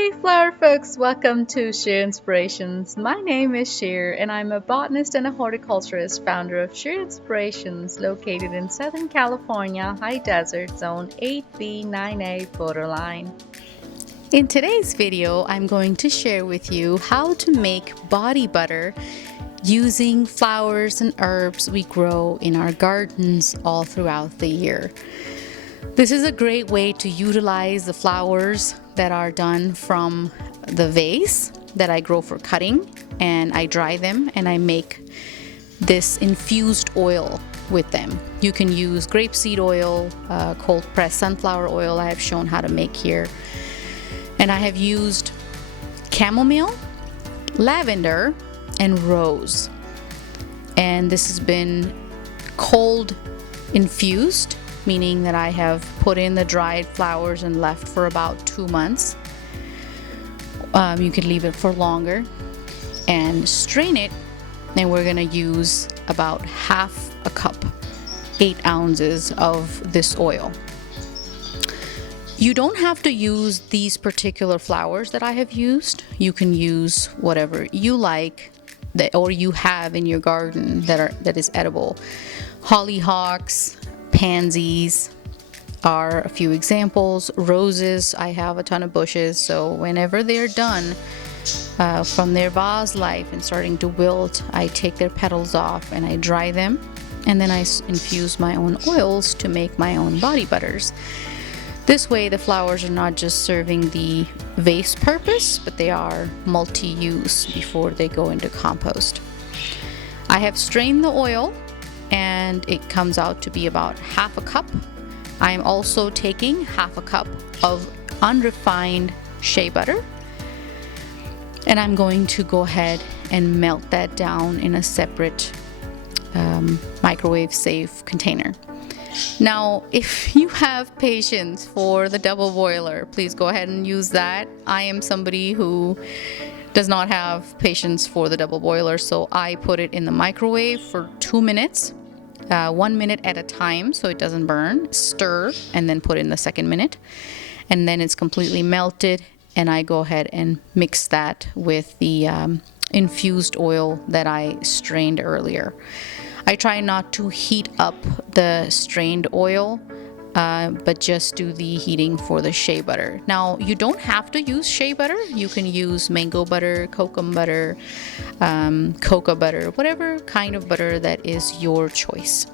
Hey flower folks, welcome to Sheer Inspirations. My name is Sheer and I'm a botanist and a horticulturist, founder of Sheer Inspirations, located in Southern California, high desert zone 8B9A borderline. In today's video, I'm going to share with you how to make body butter using flowers and herbs we grow in our gardens all throughout the year. This is a great way to utilize the flowers that are done from the vase that I grow for cutting, and I dry them and I make this infused oil with them. You can use grapeseed oil, cold pressed sunflower oil I have shown how to make here. And I have used chamomile, lavender, and rose. And this has been cold infused, meaning that I have put in the dried flowers and left for about 2 months. You could leave it for longer and strain it, and we're gonna use about half a cup, 8 ounces of this oil. You don't have to use these particular flowers that I have used. You can use whatever you like or you have in your garden that is edible. Hollyhocks, pansies are a few examples. Roses, I have a ton of bushes, so whenever they're done from their vase life and starting to wilt, I take their petals off and I dry them, and then I infuse my own oils to make my own body butters. This way the flowers are not just serving the vase purpose, but they are multi-use before they go into compost. I have strained the oil and it comes out to be about half a cup. I am also taking half a cup of unrefined shea butter, and I'm going to go ahead and melt that down in a separate microwave safe container. Now, if you have patience for the double boiler, please go ahead and use that. I am somebody who does not have patience for the double boiler, so I put it in the microwave for 2 minutes, 1 minute at a time so it doesn't burn, stir, and then put in the second minute, and then it's completely melted, and I go ahead and mix that with the infused oil that I strained earlier. I try not to heat up the strained oil, but just do the heating for the shea butter. Now, you don't have to use shea butter. You can use mango butter, kokum butter, cocoa butter, whatever kind of butter that is your choice.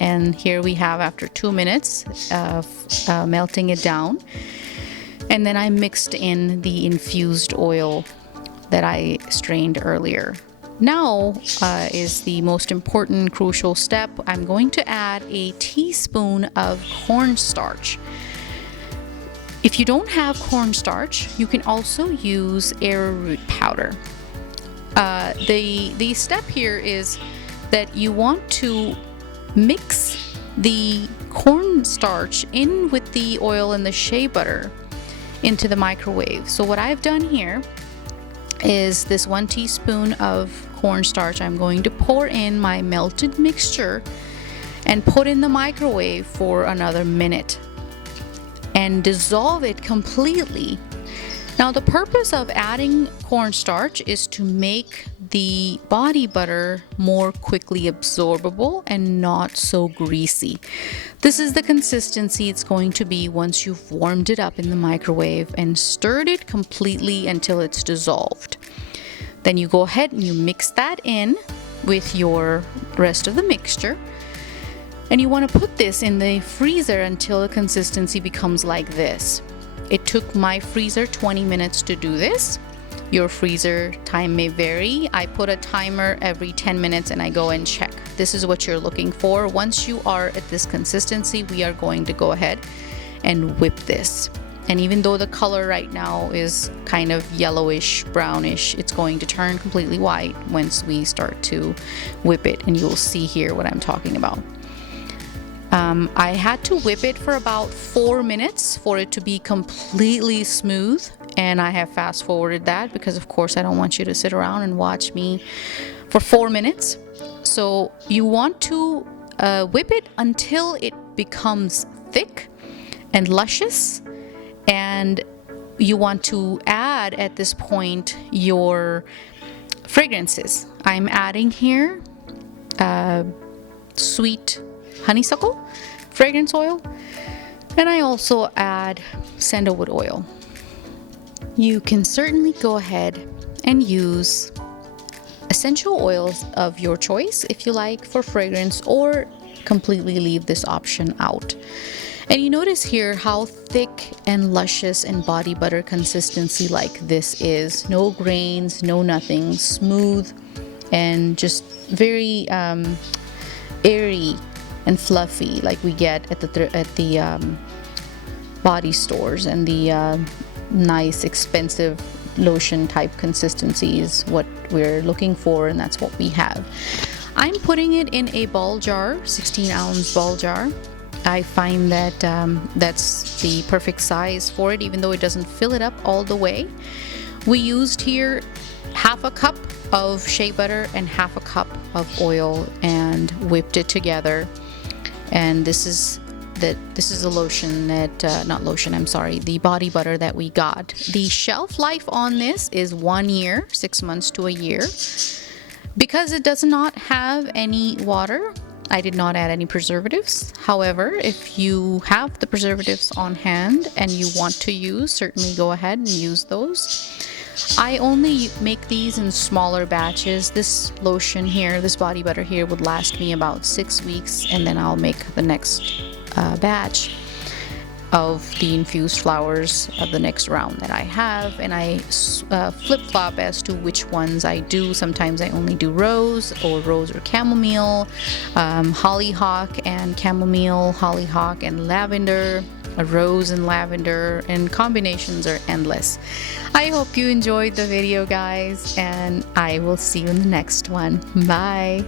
And here we have, after 2 minutes of melting it down, and then I mixed in the infused oil that I strained earlier. Now is the most important, crucial step. I'm going to add a teaspoon of cornstarch. If you don't have cornstarch, you can also use arrowroot powder. The step here is that you want to mix the cornstarch in with the oil and the shea butter into the microwave. So what I've done here is this 1 teaspoon of cornstarch. I'm going to pour in my melted mixture and put in the microwave for another minute and dissolve it completely. Now, the purpose of adding cornstarch is to make the body butter more quickly absorbable and not so greasy. This is the consistency it's going to be once you've warmed it up in the microwave and stirred it completely until it's dissolved. Then you go ahead and you mix that in with your rest of the mixture. And you want to put this in the freezer until the consistency becomes like this. It took my freezer 20 minutes to do this. Your freezer time may vary. I put a timer every 10 minutes and I go and check. This is what you're looking for. Once you are at this consistency, we are going to go ahead and whip this. And even though the color right now is kind of yellowish, brownish, it's going to turn completely white once we start to whip it, and you'll see here what I'm talking about. I had to whip it for about 4 minutes for it to be completely smooth, and I have fast forwarded that because of course I don't want you to sit around and watch me for 4 minutes. So you want to whip it until it becomes thick and luscious, and you want to add add at this point your fragrances. I'm adding here sweet honeysuckle fragrance oil, and I also add sandalwood oil. You can certainly go ahead and use essential oils of your choice if you like for fragrance, or completely leave this option out. And you notice here how thick and luscious and body butter consistency like this is. No grains, no nothing, smooth and just very airy and fluffy, like we get at the body stores, and the nice expensive lotion type consistency is what we're looking for, and that's what we have. I'm putting it in a ball jar, 16-ounce ball jar. I find that that's the perfect size for it, even though it doesn't fill it up all the way. We used here half a cup of shea butter and half a cup of oil and whipped it together. And this is a lotion that not lotion, I'm sorry, the body butter that we got. The shelf life on this is 1 year, 6 months to a year. Because it does not have any water, I did not add any preservatives. However, if you have the preservatives on hand and you want to use, certainly go ahead and use those. I only make these in smaller batches. This lotion here, this body butter here, would last me about 6 weeks, and then I'll make the next batch of the infused flowers of the next round that I have, and I flip-flop as to which ones I do. Sometimes I only do rose or chamomile, hollyhock and chamomile, hollyhock and lavender, a rose and lavender, and combinations are endless. I hope you enjoyed the video, guys, and I will see you in the next one. Bye.